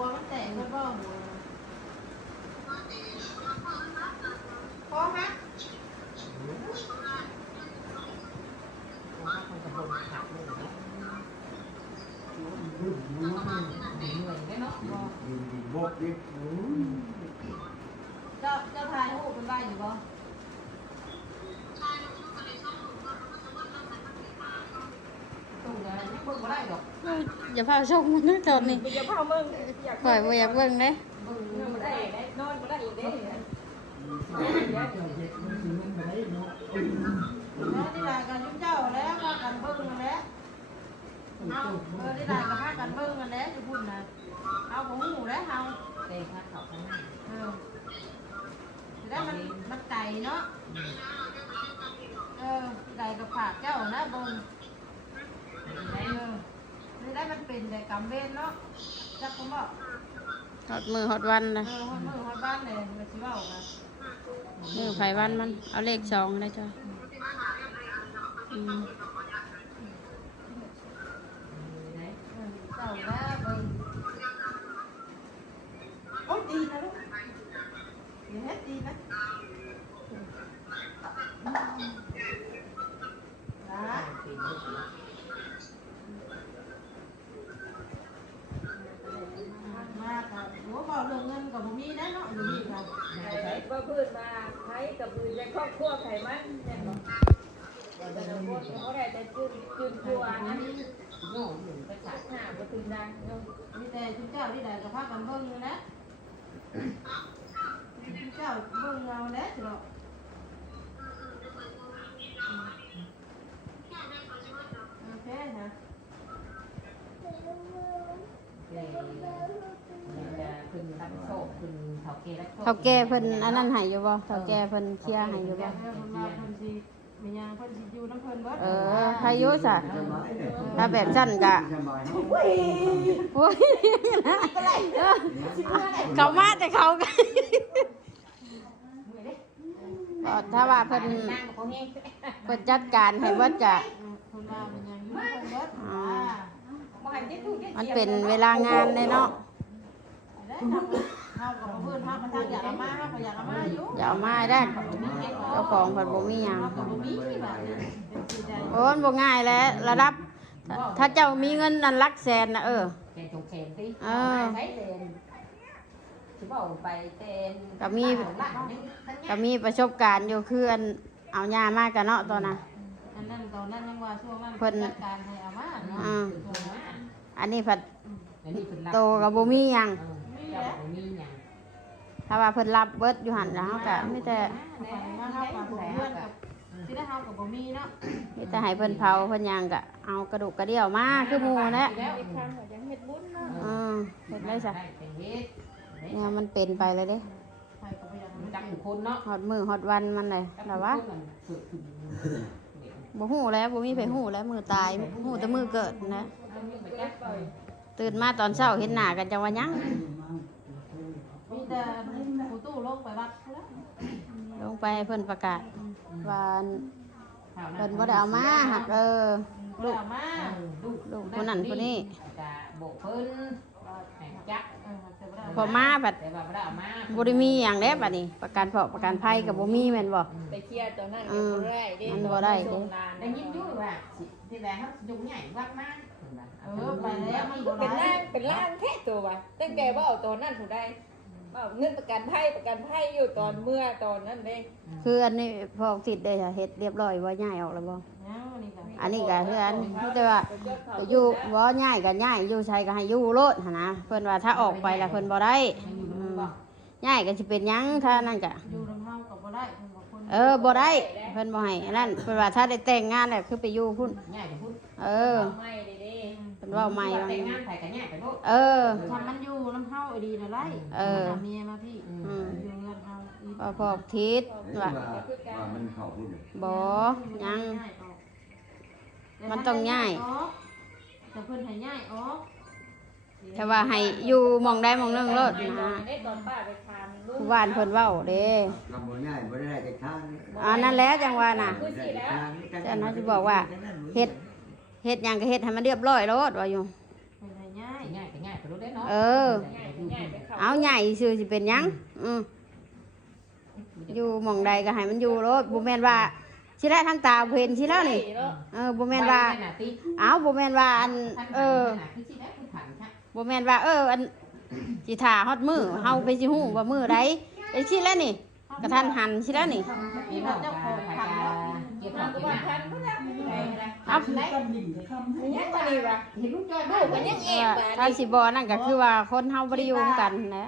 วมันแตกมันบ่หัวพอฮะคนกระบวนขาดเลยเนาะเหนื่อยได้เนาะบดิเจ้าทายหูเป็นใบอยู่บ่ตู้เดี๋ยวไม่เบิ่งบ่ได้ดอก อย่าพาชมมันนะตอนนี้ อย่าพาเบิ่ง ปล่อยบ่อยากเบิ่งเด้ เบิ่งบ่ได้นอนบ่ได้อีกเด้แล้วนี่ล่ะกันยุ่งเจ้าแล้วพากันเบิ่งแล้วเอานี่ล่ะก็พากันเบิ่งกันแล้วอยู่พุ่นน่ะเอาบ่ฮู้แล้วเฮา เตะขาเขาข้างหน้า จะได้มันไก่เนาะไก่กับผักเจ้านะเบิ่งนี่ได้มันเป็นแต่กำเบนเนาะจักผมบอก ฮอดมือฮอดวันนะ ฮอดมือฮอดบ้านเลยมาชิเว้ากัน มือไผวันมันเอาเลข2ได้จ้ะเจ้าแล้วเบิ่งโอ้ดีนะลูกอย่าเฮ็ดดีนะมาค่ะหัวบอกเรื่องเงินกับผมมีได้เนาะอยู่นี่ค่ะ ว่าพืชมาใช้กับพืชในครอบครัวไขมันเนี่ยบอกแต่ละคนเขาได้แต่จืนจัวนะ โง่หนึ่งไปขาด หาประตูดังเนาะ มีแต่คุณเจ้าที่ใดกับพากันเบิ่งอยู่นะคุณเจ้าเบิ่งเอาแล้วสิเนาะโอเคนะ เลยจะขึ้นรับโชคขึ้นเถาเกรับโชค เฒ่าแก่เพิ่นอันนั้นให้อยู่บ่เฒ่าแก่เพิ่นเคลียร์ให้อยู่บ่ เพิ่นมาเพิ่นสิมีหยังเพิ่นสิอยู่นำเพิ่นเบิด พายุซะถ้าแบบสั้นก็โอ้ยเขามาแต่เขาก็ถ้าว่าเพิ่นจัดการให้เบิดก็ เพิ่นมามีหยังอยู่นำเพิ่นเบิดมันเป็นเวลางานเลยเนาะ เฮากับเพิ่นเฮาก็ทางอยากเอามาเฮาก็อยากเอามาอยู่ อย่าเอามาได้เจ้าของเพิ่นบ่มีหยัง เฮาก็บ่มีแบบนี้เป็นสิได้ โอ้มันบ่ง่ายแล้วระดับ ถ้าเจ้ามีเงินนั่นหลักแสนนะเป็นตรงแขนสิ เออ ใช้เลนถือว่าไปเต้น ก็มีประสบการณ์อยู่คืออันเอายามากกันเนาะตอนน่ะ อันนั้นตอนนั้นยังว่าช่วงนั้น เพิ่น จัดการให้เอามาเนาะ อันนี้ผัด อันนี้เป็นรับ โตกับบ่มีหยัง เจ้าบ่มีหยัง ถ้าว่าเพิ่นรับเบิดอยู่หั่นแล้วก็มีแต่ มาเฮากับเพื่อนกับสิได้เฮากับบ่มีเนาะ มีแต่ให้เพิ่นเผาเพิ่นหยังก็เอากระดูกกระเดี่ยวมาคือหมู่แหละ แล้วอีกครั้งเขายังเฮ็ดบุญเนาะ เฮ็ดได้ซะ เป็นเฮ็ด เนี่ยมันเป็นไปเลยเด้ ใครก็บ่อยาก จักคนเนาะ ฮอดมื้อฮอดวันมันเลยแต่ว่าบ่ฮู้แล้วบ่มีไผฮู้แล้วมื้อตายฮู้แต่มื้อเกิดนะ ตื่นมาตอนเช้าเห็นหน้ากันจังว่าหยัง มีแต่ผู้ตู้ลงไปวัดแล้ว ลงไปให้เพิ่นประกาศว่าเพิ่นบ่ได้เอามาหักลูกมา ลูกคนนั้นคนนี้ จะโบกเพิ่นแห่งจัก พอมาบัด แต่ว่าบ่ได้เอามา บ่ได้มีหยังเด้บัดนี้ประกันเพาะประกันภัยก็บ่มีแม่นบ่ ไปเคลียร์ตอนนั้นก็บ่ได้เด้ มันบ่ได้เด้ ได้ยินอยู่ว่าที่แรกเขายุงใหญ่วัดมาก ไปแล้วมันบ่ เป็น ได้ ล้านเป็นล้านแท้ตัวว่ะตั้งแต่ว่าเอาตอนนั้นผู้ใดว่าเงินประกันภัยอยู่ตอนเมื่อตอนนั้นเด้ คืออันนี้พอกติดได้เฮ็ดเรียบร้อยบ่ย้ายออกแล้วบ่ ยังนี่ก็ อันนี้ก็คืออันแต่ว่าไปอยู่บ่ย้ายก็ย้ายอยู่ใช้ก็ให้อยู่โลดหั่นนะเพิ่นว่าถ้าออกไปแล้วเพิ่นบ่ได้ย้ายก็สิเป็นหยังถ้านั่นก็ อยู่นำเฮาก็บ่ได้เพิ่นบอกคน บ่ได้เพิ่นบ่ให้อันนั้นเพิ่นว่าถ้าได้แต่งงานแล้วคือไปอยู่พุ่น ใหญ่พูด ไม่ได้เด้ เพิ่นเว้าใหม่ว่า แต่งงานใส่กันใหญ่ไปโลด ทำมันอยู่นำเฮาดีละไรเมียมาพี่อยู่เงินเฮาอีก ว่าพอกทิศว่า มันเข้าพุ่น บ่ยังมันต้องย้าย แต่เพิ่นให้ย้ายออก แต่ว่าให้อยู่หม่องใดหม่องหนึงโลดนะ ได้ตอนป้าไปทานลูก ผู้บ้านเพิ่นเว้าเด้ ทำบ่ง่ายบ่ได้แต่ทาง อันนั้นแหล้วจังว่าน่ะ คือสิแล้ว จังนั้นสิบอกว่าเฮ็ดหยังก็เฮ็ดให้มันเรียบร้อยโลดว่าอยู่ เพิ่นให้ย้าย ง่ายไปโลดได้เนาะ เออ ไ ใหญ่ไปเข้า เอาใหญ่ซื่อสิเป็นหยังอยู่หม่องใดก็ให้มันอยู่รถบ่แม่นว่าสิได้ทางตาเพิ่นสิแล้วนี่บ่แม่นว่าเอาบ่แม่นว่าอันบ่แม่นว่าอันสิท่าฮอดมื้อเฮาไปสิฮู้ว่ามื้อใดไปสิแล้วนี่กระทันหันสิแล้วนี่ มีแบบเจ้าของทำแล้ว เก็บ เรา ของ ก็ เก็บ ว่า นะ ทันพุ่นแล้ว เอา ยังบ่ดีว่ะ เห็นลูกจอย ลูกมันยังแอบ ถ้าสิบ่นั่นก็คือว่าคนเฮาบ่ได้อยู่กันแหละ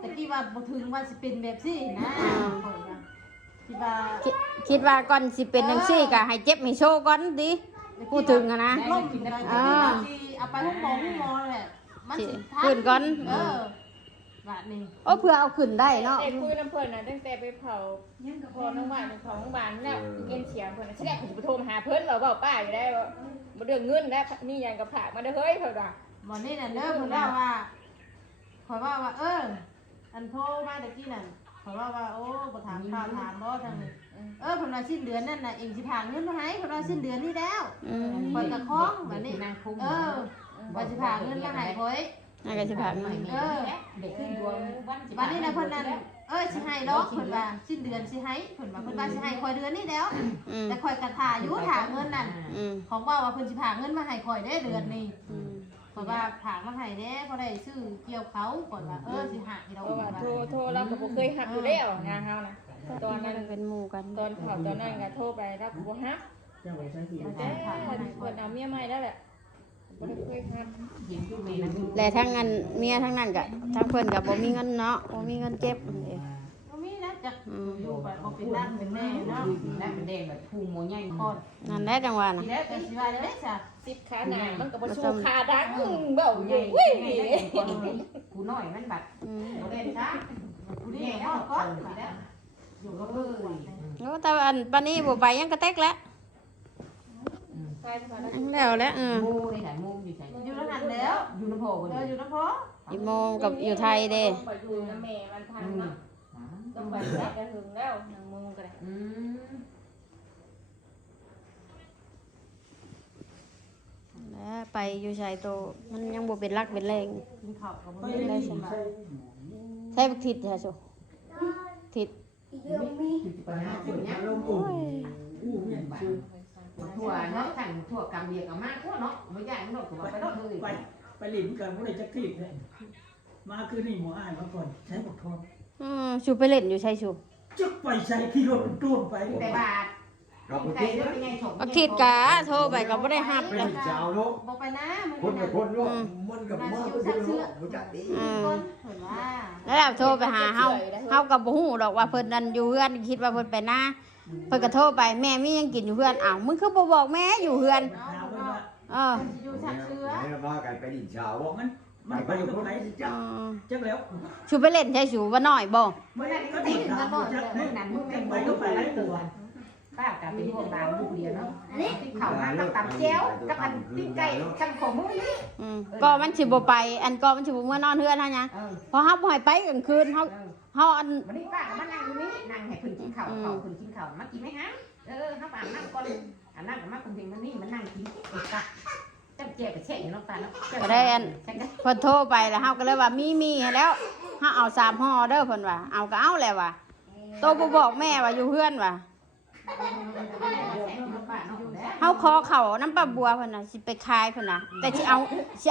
แต่ที่ว่าบ่ถึงว่าสิเป็นแบบซี่นะที่ว่า คิดว่าก่อนสิเป็นจังซี่ก็ให้เจ็บให้โชว์ก่อนติพูดถึงอะนะ ล่มได้ที่เอาไปห้องหมอแหละมันสิ ขึ้นก่อน บาดนี้ โอ้เพื่อเอาขึ้นได้เนาะ แต่คุยน้ำเพิ่นน่ะตั้งแต่ไปเผาพอน้องบ้านเผาน้องบ้านแล้วเย็นเสียงเพิ่นน่ะแสดงผมสิไปโทรมาหาเพิ่นว่าเว้าป้าอยู่ได้บ่เรื่องเงินแล้วนี่ยังกับผากมาเด้อเฮ้ยเพิ่นว่า บ่นี่น่ะเด้อเพิ่นว่าขอยว่าอันโทรมาตะกี้นั่นขอยว่าโอ้บ่ถามข่าวถามบ่ทางนี้เพิ่นว่าสิ้นเดือนนั่นน่ะเองสิพาเงินมาให้เพิ่นว่าสิ้นเดือนนี้แล้วข่อยก็คล้องบัดนี้ว่าสิพาเงินมาให้ข่อย น่าก็สิพาเงิน เด็กขึ้นดวงวัน บัดนี้น่ะเพิ่นนั่นสิให้ดอกเพิ่นว่าสิ้นเดือนสิให้เพิ่นว่าสิให้ข่อยเดือนนี้แล้วแต่ข่อยก็ท่าอยู่ท่าเงินนั่นของว่าเพิ่นสิพาเงินมาให้ข่อยได้เดือนนี้ข่อยว่าผากมาให้เด้บ่ได้ซื้อเกี่ยวเขาก่อนว่าสิหาให้ดอก เพราะว่าโทรเราก็บ่เคยฮับอยู่แล้วงานเฮานะตอนนั้น เป็นหมู่กัน ตอนเผาตอนนั้นก็โทรไปรับบ่ฮับแต่เพิ่นเอาเมียใหม่แล้วแหละบ่ได้เคยฮับ เห็นอยู่ในนั้น และทั้งอันเมียทั้งนั้นก็ทั้งเพิ่นก็บ่มีเงินเนาะบ่มีเงินเก็บ บ่มีนะจักอยู่ไปบ่เป็นนั่นเป็นแม่เนาะ นั่นเป็นแดงแบบภูโมใหญ่ คอน นั่นแหละจังหวะน่ะ แล้วแต่สิว่าได้จ้ะ ติดขาหนามันก็บ่สู้ขาดังเบ้าอยู่เว้ย กูน้อยมันแบบเล่นซะ ผู้นี้เนาะก่อน อยู่ก็เบื่อ โอ้แต่อันปานนี้บ่ไปยังกระแตกแล้ว ใช่ค่ะ แล้วแหละโมในไหนโมอยู่ไหน อยู่นั่นหันแล้ว อยู่น้ำโพกัน อยู่นะพ่อ อีโมงกับอยู่ไทยเด้ ไปอยู่นำแม่มันทันเนาะต้องไปแล้วจะถึงแล้วนางมุงก็ได้ แล้วไปอยู่ชายโตมันยังบ่เป็นรักเป็นแรง กินข้าวกับบ่ ได้ ได้ สบายใช่บักทิศแท้โซทิศ ปัญหาสุดเนี้ยลมอุ่นถั่วเนาะสั่งถั่วกำเบียกเอามากทั่วเนาะไม่ใหญ่ไม่หนกถั่วไปรถเลย ไปหลินกันก็เลยจะคลิปเลยมาคืนนี่หมออ่านมาก่อนใช้บททอน ชูไปเล่นอยู่ใช่ชู จะไปใช้ขี่รถตู้ไป แต่บาท เราไป ใจ กิน เรื่องยังไงถก บักทิศกะโทรไปก็บ่ได้รับ ไป เลย เจ้าเนาะ บ่ไปนะมึง คนกับคนเนาะมันกับมันก็คือเนาะบ่จักดี คนเห็นว่า แล้วโทรไปหาเฮาก็บ่ฮู้ดอกว่าเพิ่นนั่นอยู่เฮือนคิดว่าเพิ่นไปนาเพิ่นก็โทรไปแม่มียังกินอยู่เฮือนอ้าวมึงคือบ่บอกแม่อยู่เฮือน ถามว่า อยู่ชักเชื้อ ไหนเราพากันไปดินชาว บอกมัน ไป มัน ไป ไป กับ กับ คน ไหน ไหน จัก จักแล้ว ชูไปเล่นใช่ชูว่าน้อยบ่ เมื่อนั้นก็ติดกันหมดเลยนั่นมึงเป็นไปก็ไปไล่ตัวป้ากับเป็นพวกบางลูกเดียวเนาะติดเข่ามากับตำเจียวกับอันปิ้งไก่ช่างของมึงนี่ ก็มันสิบ่ไปอันก็มันสิบ่เมื่อนอนเฮือนเฮาหยังเพราะเฮาบ่ให้ไปกลางคืนเฮาอัน วันนี้ป้าก็มานั่งอยู่นี่นั่งให้คนกินข้าวเขาคนกินข้าวมากินไหมฮะเขาป่านั่งก่อนนั่งกับมาคนเพียงมันนี่มันนั่งกินตักจับเจียกับแช่อยู่น้ำตาลเนาะ ก็ได้อันเพิ่นโทรไปแล้วเฮาก็เลยว่ามีให้แล้วเฮาเอา3ห่อเด้อเพิ่นว่าเอาก็เอาแล้วว่ะโตบ่บอกแม่ว่าอยู่เฮือนว่ะเฮาขอเข้าน้ำป้าบัวเพิ่นน่ะสิไปขายเพิ่นน่ะแต่สิเอ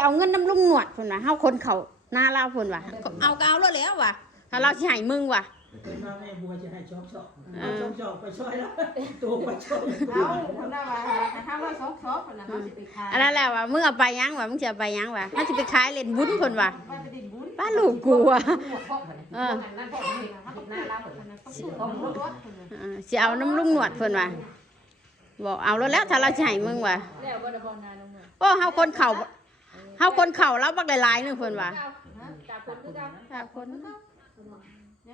าเงินน้ำลุงหนวดเพิ่นน่ะเฮาคนเข้าหน้าลาวเพิ่นว่ะเอาก็เอาแล้วว่ะถ้าเราสิให้มึงว่ะ มาแม่บัวจะให้ชอบชอบไปช่วยแล้วตัวไปช่วย เอาคนละว่าถ้าว่าซอกๆคนละเขาสิไปขาย อันนั้นแหละว่ะมึงเอาไปยังว่ะมึงจะเอาไปยังว่ะเฮาสิไปขายเล่นวุ้นเพิ่นว่ะ ไปดินบุญ ป้าลูกกูอ่ะ นั่นพ่อนี่หน้าเราเหมือน ต้องสู้ต้องรถ สิเอาน้ำลุงหนวดเพิ่นว่ะบอกเอาแล้วถ้าเราสิให้มึงว่ะ แล้วบ่ได้บ่นานนึง โอ้เฮาคนเข่าแล้วบักหลายๆนึงเพิ่นว่ะ จากคนคือกัน ตากคน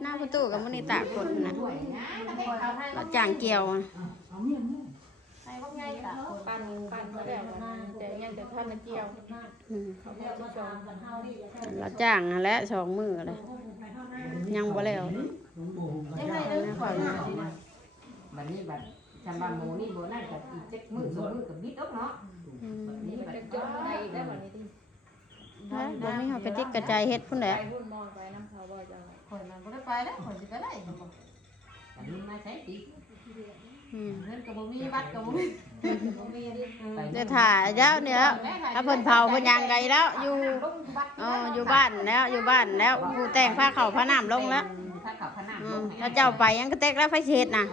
หน้าประตูก็บ่ได้ตากคนน่ะ ด้วยนะ เราจ้างเกี่ยวอะ ใส่บ่ไงล่ะ ปั่นมาแล้วแต่ยังแต่ท่านเจียว เขาเรียกว่าจอง เราจ้างนั่นแหละ2มื้อเลยยังบ่แล้ว ยังไงเด้อข่อยน่ะ บัดนี้บัดจำบาโมนี่โบนั่นกับอีก7 มื้อ 2 มื้อกับบิดออกเนาะ นี่มันจะจองในได้บ่นี่ บ่มีเฮากระจิกกระจายเฮ็ดพุ่นแหละ ไปพุ่นมองไปน้ำเขาบ่จัง ข่อยมันบ่ได้ไปแล้วข่อยสิไปได้ อันนี้มาใช้ปี อืม เงินก็บ่มีบัตรก็บ่มีบ่มี เดี๋ยวถ่าเจ้านี่แล้วถ้าเพิ่นเผาเพิ่นยังไงแล้วอยู่อยู่บ้านแล้วอยู่บ้านแล้วผู้แต่งผ้าเขาวผ้าน้ำลงแล้ว ถ้าเขาขนาด ถ้าเจ้าไปยังก็เต็กแล้วไฟเช็ดนะ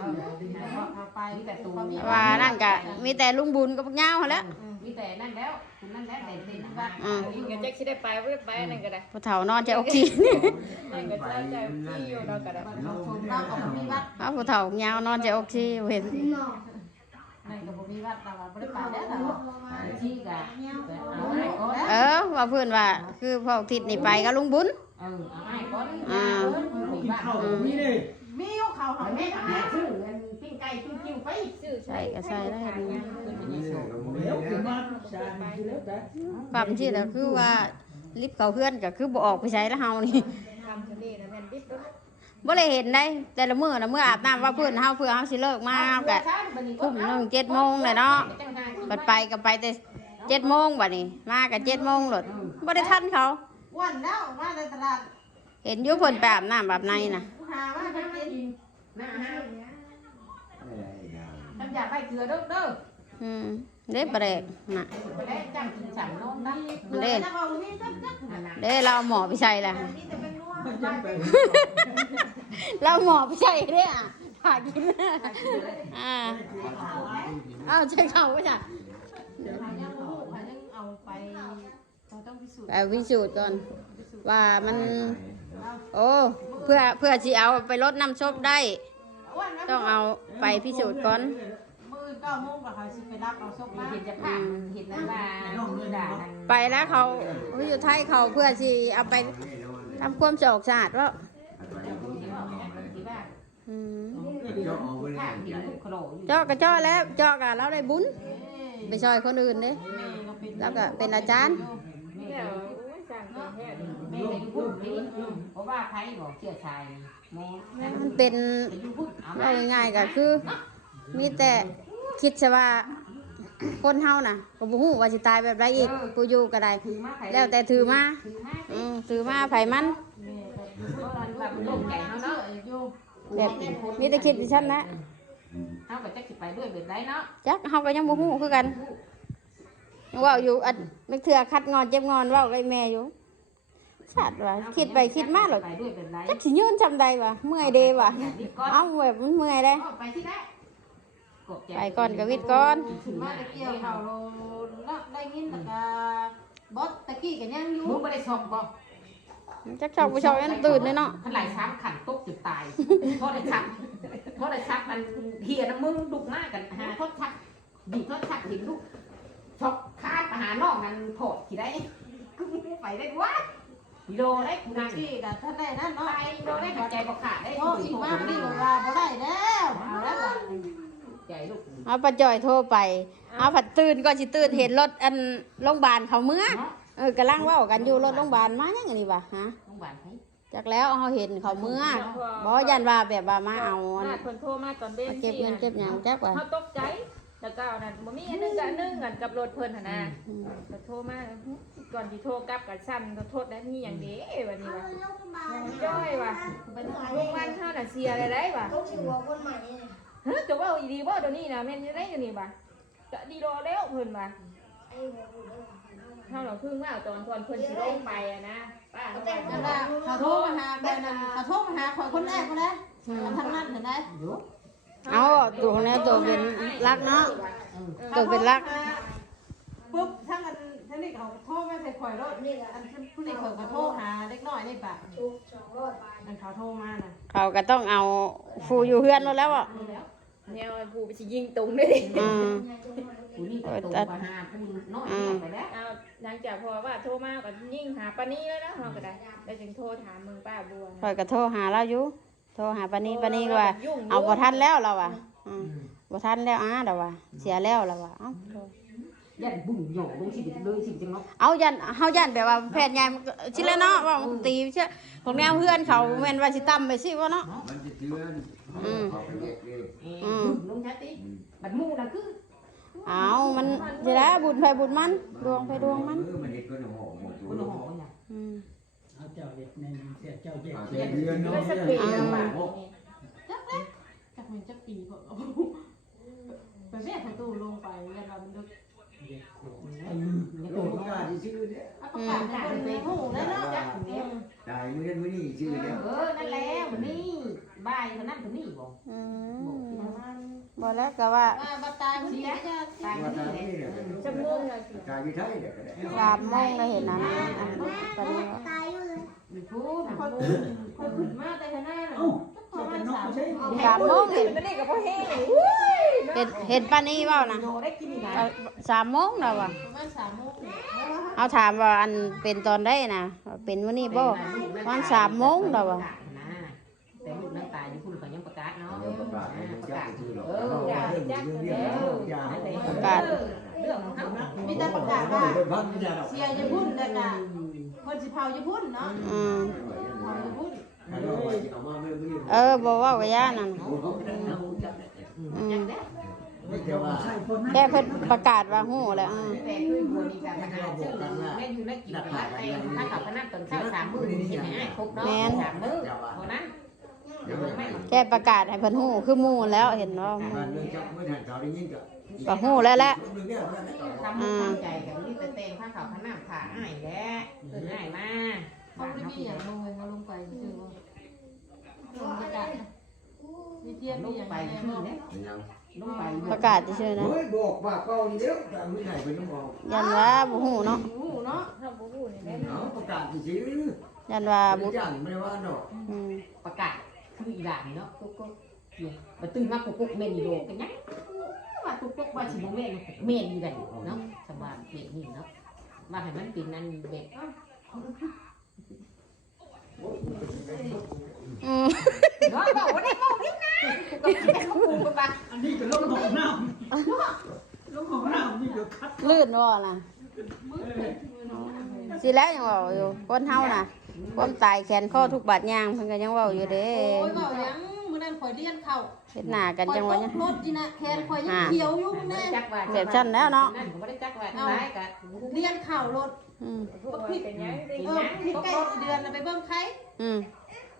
เอาไปแต่ตัวมี ว่านั่นก็มีแต่ลุงบุญกับพวกเงาหั่นแหล้ว มีแต่นั่นแล้วคุณนั่นแล้วแต่ติดนะ อีกก็จักสิได้ไปบ่ได้ไปนั่นก็ได้ พอเฒ่านอนจะออกที นั่นก็เจ้าใจพี่อยู่เนาะก็ได้ เราชมเราก็บ่มีบัตร เอาผู้เฒ่าเงานอนจะออกทีเห็น นั่นก็บ่มีบัตรเราบ่ได้ไปแล้วเรา ที่กะเอาให้ก่อน ว่าเพื่อนว่าคือพ่อทิศนี่ไปกับลุงบุญ เอาให้ก่อน กินข้าวมีเลย มีอยู่เขาหา แม่ทำซื้อเงินปิ้งไก่ปิ้งจิ้วไป ซื้อ ใส่ก็ใส่ได้ แล้วคือมาชาที่แล้วแต่ ความที่แล้วคือว่าลิฟต์เขาเพื่อนก็คือบ่ออกไปใช้แล้วเฮานี่ ทำทะเลนะแม่นบิ๊ก บ่ได้เห็นได้แต่ละมื้อนะมื้ออาบน้ำว่าเพื่อนเฮาเพื่อเฮาสิเลิกมาเฮาก็ทุ่มหนึง7 โมงเลยเนาะบัดไปก็ไปแต่7 โมงบัดนี้มาก็7 โมงโลดบ่ได้ทันเขา อ้วนแล้วมาในตลาด เห็นอยู่เพิ่นไปอาบน้ำอาบในน่ะ หามาไปกิน นะฮะทำยาไปเกลือเด้อเด้อ เด้ประเดกน่ะ ไปแล้วจ้างกินสั่งนอนนะ เด้จะเอามีจัก เด้เราเอาหมอไปใส่ล่ะ นี่จะเป็นนัว มันยังไป เราหมอไปใส่เด้อ่ะหากินเอาใช้เขาก็จ้ะ ยังลูกยังเอาไปเราต้องพิสูจน์ ไปวิสูจน์ก่อนว่ามันโอ้เพื่อสิเอาไปลดน้ำชบได้ ต้องเอาไปพิสูจน์ก่อน มื้อ9 โมงก็เขาสิไปรับเอาศพมา เห็นจะผ่านเห็นนั่นว่าด่า ไปแล้วเขาอยู่ไทยเขาเพื่อสิเอาไปทำความสะอาดสะอาดว่าเจาะก็เจาะแล้วเจาะก็เราได้บุญไปช่วยคนอื่นเด้แล้วก็เป็นอาจารย์ เนี่ยโอ้ยสั่งเป็นแท้ดิ ไม่ได้พูดนี่เพราะว่าใครบอกเชื่อชายแม่ มันเป็น อยู่พูดเอา ว่าง่ายๆก็คือ มีแต่คิดซะว่าคนเฮาน่ะก็บ่ฮู้ว่าสิตายแบบใดอีกผู้อยู่ก็ได้ ถือมาใคร แล้วแต่ถือมา ถือมา ถือมาไผมัน เพราะว่าโลกใหญ่เนาะ อยู่ แบบมีแต่คิดดิฉันนะ เขาก็จะไปด้วยแบบไรเนาะ จักเฮาก็ยังบ่ฮู้คือกันยังเว้าอยู่อันนึกเถื่อคัดงอนเจ็บงอนเว้ากับแม่อยู่ชาติว่าคิดไปคิดมาหรอก ไปด้วยแบบไร จักสิยืนจำได้ว่ะเมื่อยเด้ว่ะ รีบก่อน เอาแบบมันเมื่อยเด้ ไปที่ได้ ไปก่อนก็วิทย์ก่อน มาตะเกียวเขาได้ยินแต่ก็บอสตะกี้ก็ยังอยู่ มึงไม่ได้สอบบอก จักชอบบ่ชอบยังตื่นเลยเนาะ ขลายช้างขันตกจุดตายเพราะได้ชักมันเฮียนะมึงดุมากกันหาทดชักดีทดชักหินลูกชกคาดหาน้องนั้นโผล่ที่ได้ไปได้วะโดได้กูนั่ง ที่ก็ท่านได้นั่น ไป เนาะ โดได้หัวใจบอกขาดได้ โอ้อีกมากนี่บอกว่าบ่ได้แล้วเอาแล้วก็ ใจลูก เอาป้าจ่อยโทรไปเอาผัดตื่นก่อนสิตื่นเห็นรถอันโรงพยาบาลเขาเมื่อ กำลังเว้ากันอยู่รถโรงพยาบาลมายังไงนี่วะฮะ ต้องหวานให้ จากแล้วเฮาเห็นเขาเมื่อบ่ยันว่าแบบว่ามาเอาอัน หน้าคนโทรมาตอนเบ้น เก็บเงินเก็บหยังจักว่า เขาตกใจแล้วก็นั่นบ่มีอันนึงกับอันนึงกันกับรถเพิ่นหั่นน่ะก็โทรมาก่อนที่โทรกลับกับซ้ำก็โทษได้มีหยังเด้วันนี้ว่ะจ้อยว่ะเป็นโรงงานเฮาน่ะเสียอะไรได้ว่ะ ต้องชิวคนใหม่เนี่ย เฮ้ยจะว่าอีดีบ่เดี๋ยวนี้น่ะแม่นอยู่ได้อยู่นี่ว่ะก็ดีรอแล้วเพิ่นว่ะ ไอ้หัวกูเนี่ย เฮาน่ะเพิ่งว่าตอนเพิ่นสิลงไปอะนะป้าเขา นั่ ว่าน น่ะเขาโทรมาหาแบบนั้นเขาโทรมาหาข่อยคนแรกคนนั้นทำนั่นเห็นไหม เอาตัวนี้ตัวเป็นรักเนาะตัวเป็นรัก ปุ๊บทั้งนี้เขาโทรมาใส่ข่อยรถนี่อันผู้นี้ข่อยก็โทรหาเล็กน้อยนี่ปะ ชุก200 บาท อันเขาโทรมาน่ะ เขาก็ต้องเอาฟูอยู่เฮือนแล้วอ่ะ แนวกูไปสิยิงตรงเด้ดิ กูนี่ตัวมาหาพูนน้อยไปแล้ว เอาหลังจากพอว่าโทรมาก็ยิ่งหาปานี้แล้วนะเฮาก็ได้แล้วจึงโทรถามมึงป้าบัว ข่อยก็โทรหาเราอยู่โทรหาปานี้ว่าเอาบ่ทันแล้วเราอ่ะบ่ทันแล้วเราว่าเสียแล้วเราว่าเอ้า ยันบุ่งหย่อลงสิเลยสิจังเนาะ เอายันเฮายันแบบว่าแพทย์ใหญ่สิแล้วเนาะว่าตีเชื่อของแนวเฮือนเขาแม่นว่าสิต่ำไปสิว่าเนาะ มันจะเตือนเขาไปเด็กเลย ลงชัดดิบัดมูนะคือ เอามันสิได้บุญไผบุญมันดวงไผดวงมัน มันเห็ดก็หนูหอมหมด คุณหอเนี่ย อืม เอาเจ้าเด็กในเสียเจ้าเจ็ด เดือนเนาะ ไม่สปีดลำบาก จักมันจักปีบ่เอาไปแม่ประตูลงไปแล้วเรามันดึก เด็กขวบ โลกาที่ชื่อเนี่ย เอาประกาศให้คนในหูแล้วเนาะ จักเนี้ย ตายมื้อนั้นมื้อนี้ชื่อเนี่ย นั่นแหละมันนี่บ่ายคนนั้นคนนี้บอก อื บอก ม ที่นั่นว่า บ่แล้วก็ว่า ว่าบ่ตายมันสิจะ ตาย ว่า ที่ ตาย นี่ นี่ แหละ เนี่ย จะม่วงเลย ตายอยู่ไทยเนี่ยก็ได้ 3 โมงได้เห็นอันตอนนี้ ตายอยู่เลย มีพูดคนขึ้นมาแต่ขนาดนั้น เอ้า พอ เจ้า มั เป็น น นก สาม ไม่ใช่ 3 โมงเห็น มันนี่กับพ่อแห้ง เห็นป้านี่เว้านะ โนได้กินนะ 3 โมงแล้วว่ะ ประมาณ3 โมง เอาถามว่าอันเป็นตอนได้นะเป็นมื้อนี้บ่วัน3 โมงแล้วว่ะ แต่ลูกนั่งตายอยู่คุณก็ยังประกาศเนาะ ประกาศให้เจ้าชื่อหรอก ประกาศ เรื่องของเขา มีแต่ประกาศว่า พักไม่ได้หรอก เสียจะพุ่นแล้วก็คนสิเผาจะพุ่นเนาะ อืม เผาจะพุ่น เอามาไม่รู้ บ่เว้ากับย่านั่นอืม ยังได้ แต่ว่า ใช่คนนั้น แค่เพิ่นประกาศว่าฮู้แล้ว แต่คือบัวนี่การหาชื่อแม่อยู่ในกินกับแต่ถ้าเขาพนันตอนเช้า3 มื้อเห็นให้ครบเนาะ3 มื้อเท่านั้น แค่ประกาศให้เพิ่นฮู้คือหมู่แล้วเห็นบ่ มันเรื่องจับเมื่อทันเขาได้ยินก็ ก็ฮู้แล้วแหละ ทำมือทำใจกับนี่แต่เต็งข้าเขาพนันผ่าอ้ายแล้วง่ายมาก เขาไม่มีอย่างลงเลยเขาลงไปซื่อว่าลงประกาศมีเทียนมี ลูก อย่าง ไป ไร ที่ บ้าง นี่ลูกไป ประกาศซื่อๆนะ เฮ้ยบอกว่าเป้านี่เด้อแต่ไม่ไหนเป็นน้ำออก ยันว่าบ่ฮู้เนาะ หูเนาะ ทำบ่ฮู้นี่แหละ เอาประกาศชื่อ ยันว่า ไม่ บ่ จ้างไม่ว่าเนาะ อืม ประกาศคืออีหลานเนาะกุ๊กเนี่ยมาตื่นมากุ๊กเมนอีโดกันยังว่ากุ๊กว่าชิมเมนเมนอยู่ได้เนาะสบายเมนนี่เนาะมาให้มันเป็นนั่นเบ็ด อืม เนาะบอกว่าได้บอกนี่นะก็เป็นข้อมูลกันไป อันนี้เป็นลมของน้ำลมของน้ำนี่เดี๋ยวคัด ลื่นบ่ล่ะสิแล้วยังเว้าอยู่คนเฮาน่ะความตายแขนคอทุกบาดยางเพิ่นก็ยังเว้าอยู่เด้ โอ้ยบอกยังมื้อนั้นข่อยเลี้ยนเข่า เฮ็ดหน้ากันจังว่าเนี่ย รถนี่นะแขนข่อยยังเขียวอยู่แน่ จักว่า แบบชั้นแล้วเนาะ นั่นก็ไม่ได้จักว่าท้ายกัน เลี้ยนเข่ารถ อืม ผู้ว่าเป็นยังได้ ผิดใกล้เดือนไปเบิ่งใคร อืม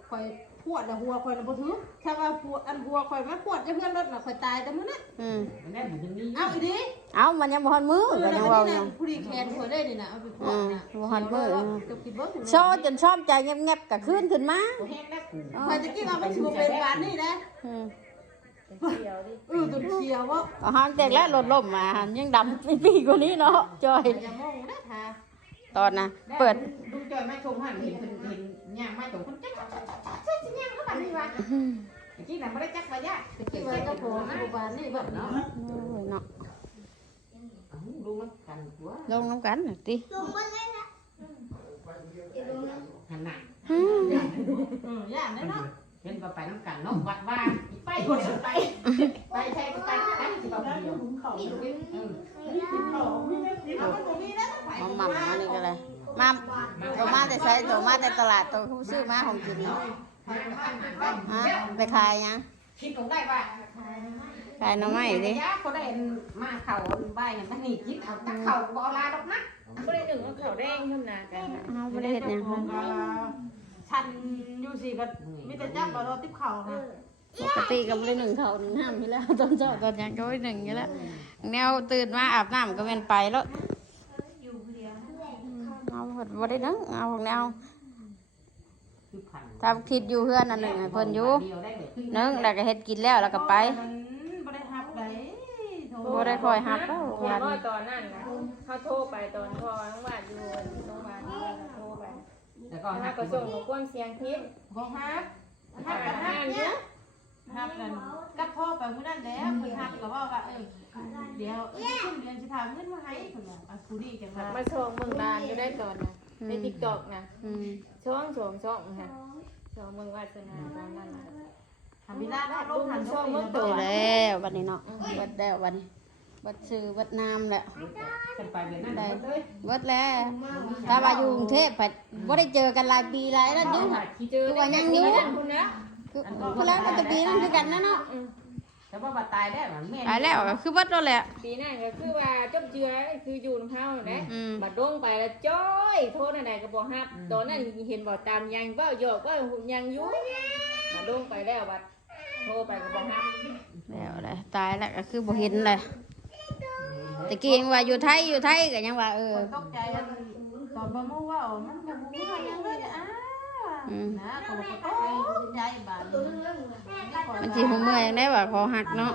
ข่อยปวดแล้วหัวข่อยน่ะบ่ถือถ้าว่าปวดอันหัวข่อยมาปวดจะเพื่อนรถน่ะข่อยตายแต่มื้อนั้น อืม แม่ผมยังมี เอาอีดิ เอ้ามันยังบ่ฮอดมือก็ยังเว้าอยู่ ผู้ดีแขนข่อยได้นี่น่ะเอาไปปวดน่ะจะคิดบ่ถึง โซจนชอบใจเงียบๆก็ขึ้นขึ้นมา ตัวแห้งแล้วกู ข่อยตะกี้ว่ามันสิบ่เป็นหวานนี่นะ อืม เดียวดิ ตัวเขียวว่า เอาห้างแตกแล้วรถล่มมายังดำปีกว่านี้เนาะจอย อย่ามองนะค่ะ ตอนน่ะเปิด ดูจอยมาชมหันเห็นย่างมาตรงคนจักใช่สิย่างเขาแบบนี้วะที่ไหนไม่ได้จักว่ายาก ตะกี้ว่าเจ้าของหวานนี่แบบนี้ โอ้ยเนาะ ดูมันกันหัว ลงน้ำกันน่ะติ ลงมาเลยนะอีลงนะ หันหนัง อืม ย่านนั่นเนาะ เห็นไปน้ำกันเนาะวัดว่าไปคนไปไปใช่ไปกันสิบอกเดียว เอามันบ่มีแล้วไป มาหม่ำอันนี้ก็เลยมาตัวมาแต่ใช้ตัวมาแต่ตลาดตัวผู้ซื้อมาของกินเนาะฮะไปขายยัง คิดตรงได้ว่า ขายหน้ำไม้ดิ ยาเขาได้มาเข่าใบกันตั้งนี่คิดเอาตั้งเข่าบอลาดอกนะ บ่ได้หนึ่งเอาข้าวแดงทำนากัน เอาบ่ได้เฮ็ดหยังค่ะ ชันอยู่สิก็มีแต่จับบ่รอติ๊บเข่าค่ะ ปกติก็บ่ได้หนึ่งเขาวหนึ่งน้ำอยู่แล้วตอนเช้าตอนยังก็บ่ได้หนึ่งอยู่แล้วแนวตื่นมาอาบน้ำก็แม่นไปแล้วเอาบ่ได้นึงเอาของแนวถ้าคิดอยู่เพื่อนอันหนึ่งให้เพิ่นอยู่นึงแล้วก็เฮ็ดกินแล้วแล้วก็ไป มันบ่ได้ฮับได้โทร บ่ได้คอยฮับแล้ว เห็นว่าตอนนั้นนะเขาโทรไปตอนพอน้องวาดอยู่โรงพยาบาลโทรไป แล้วก็ ถ้า หัก ก็ส่งของความเสียงทิพย์ บ่ฮับฮับกันฮับเนี่ยฮับกันกับพ่อไปมื้อนั้นแล้วเพิ่นฮับก็ว่าเดี๋ยวขึ้นเดือนสิถามเงินมาให้เพิ่นว่าอ่ะผู้ดีจังว่า มาส่งเมืองลานอยู่ได้ตอนนะใน TikTok นะ อืม ช่องค่ะช่องเมืองวาสนาตอนนั้น ทำเวลาลงหันช่องมื้อ โตแล้ววันนี้เนาะเบิดแล้ววันนี้เบิดชื่อเบิดนามแล้ว ฉันไปเดือนนั้นเลย เบิดแล้วถ้าว่าอยู่กรุงเทพไปบ่ได้เจอกันหลายปีหลายแล้วอยู่ ที่เจอได้ยังอยู่นั่นคุณนะ คือแล้วมันจะปีนั้นคือกันนะเนาะ แต่ว่าตายได้แบบแม่ ตายแล้วก็คือเบิดแล้วแหละ ปีนั้นก็คือว่าจบเจือคืออยู่นำเฮานะ อืม บัดลงไปแล้วจ้อยโทษอะไรก็บ่ฮับตอนนั้นเห็นบ่ตามยังเว้าหยอกว่ายังอยู่บัดลงไปแล้วบัดโทรไปก็บ่ฮับ แล้วแหละตายแล้วก็คือบ่เห็นเลยตะกี้ยังว่าอยู่ไทยก็ยังว่าตกใจตอนบ่มูว่ามันบ่มูว่ายังเลยนะนะก็บ่ตกใจบาด มันสิหัวเมื่อยได้ว่าคอหักเนาะ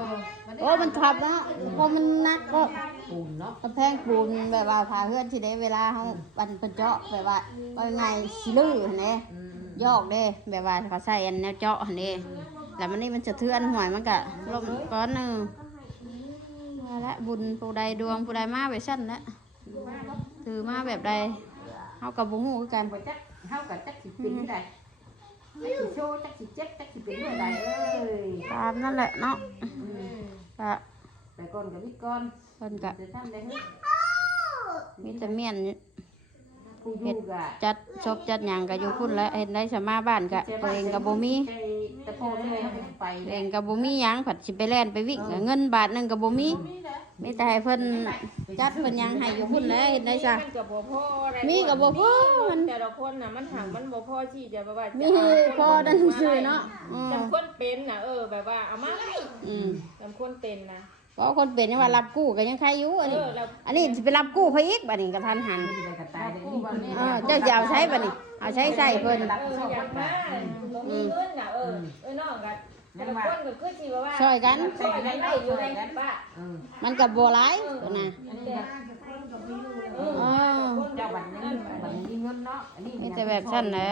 โอ้มันทับเนาะเพราะมันหนักก็ ปูนเนาะ กระแพงปูนแบบว่าพาเพื่อนสิได้เวลาเฮาปั่นเพิ่นเจาะแบบว่าไงสิลื้อหั่นเด้ยอกเด้แบบว่าเขาใส่อันแนวเจาะหั่นเด้แล้วมันนี่มันสะเทือนหวยมันก็ล้มก้อนนึงว่าละบุญผู้ใดดวงผู้ใดมาไปซั่นละถือมาแบบใดเฮาก็บ่ฮู้คือกัน บ่จักเฮากับจักสิเป็นได้จักสิโชว์จักสิเจ็บจักสิเป็นเมื่อใดเอ้ย ตามนั่นแหละเนาะก็ แต่ก่อนกับวิก่อน เพิ่นก็ จะทำได้เฮ็ด มีแต่เมียน ผู้อยู่ก็ จัดศพจัดหยังก็อยู่พุ่นแล้วเห็นได้สมาบ้านก็ตัวเองก็บ่มี แต่พ่อแม่ไป ตัวเองก็บ่มีหยังผัดสิไปแล่นไปวิ่งก็เงินบาทหนึงก็บ่มีมีแต่ให้เพิ่นจัดเพิ่นหยังให้อยู่พุ่นแล้วเห็นได้ซะ มันก็บ่พอได้ มีก็บ่พอมัน แต่ละคนน่ะมันหักมันบ่พอที่จะแบบว่า มีพอดันซื่อเนาะอืม จำคนเป็นน่ะแบบว่าเอามา อืม จำคนเป็นนะ เพราะคนเป็นยังว่ารับกู้ก็ยังใครอยู่อันนี้ แล้ว อันนี้สิไปรับกู้เพิ่นอีกบัดนี้ก็ทันหัน ไม่ได้กันตายได้นี่คนนี้ เจ้าสิเอาใช้บัดนี้เอาใช้ใส่เพิ่น อยากมาบ่มีเงินน่ะน้องกันแต่ละคนก็คือสิว่า ช่วยกัน ช่วยกันได้อยู่ในบ้าน มันก็บ่หลายตัวน่ะอ๋อ เจ้าบัดนี้บัดนี้เงินเนาะอันนี้ มีแต่แบบซั่นแหละ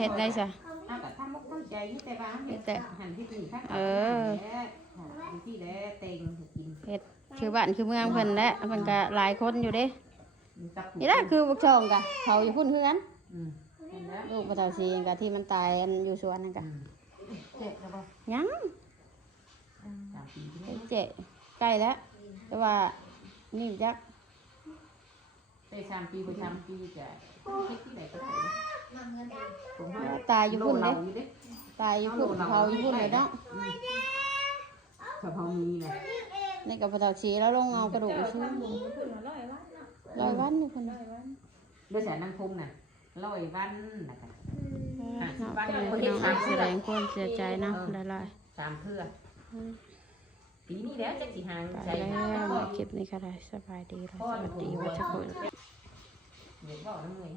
เฮ็ดได้ซะ ถ้ากับถ้ามกตั้งใจนี่แต่ว่าหันที่นี่ข้างที่แลเต็งกิน เฮ็ดคือบ้านคือเมืองเพิ่นแหละเพิ่นก็หลายคนอยู่เด้นี่แหละคือพวกช่องกะเขาอยู่พุ่นคือกันลูกบ่เฒ่าสิกะที่มันตายอันอยู่สวนนั่นกะ เจ็บแล้วบ่ ยัง 3 ปี เจ๊ใกล้แล้วแต่ว่านี่จัก ได้3 ปีบ่3 ปีจะคิดที่ไหนก็ได้ผม ตายอยู่พุ่น เรา เด้ อยู่เด้ ตายอยู่พุ่นเขาอยู่พุ่นเลยเนาะ ถ้าเฮามีนะ นี่ก็บ่เฒ่าสิแล้วลงเอากระดูกไปซื้อ100 วันอยู่พุ่น ด้วยสายนางคงน่ะ100 วันนะคะ เนาะพี่น้องแสดงความเสียใจเนาะหลาย 3เทื่อปีนี้แล้วจักสิหาง ๆ ใจ ไปแล้วคลิปนี้ก็ได้สบายดีแล้วสวัสดีว่าทุกคน เดี๋ยวบอกน้ำเงย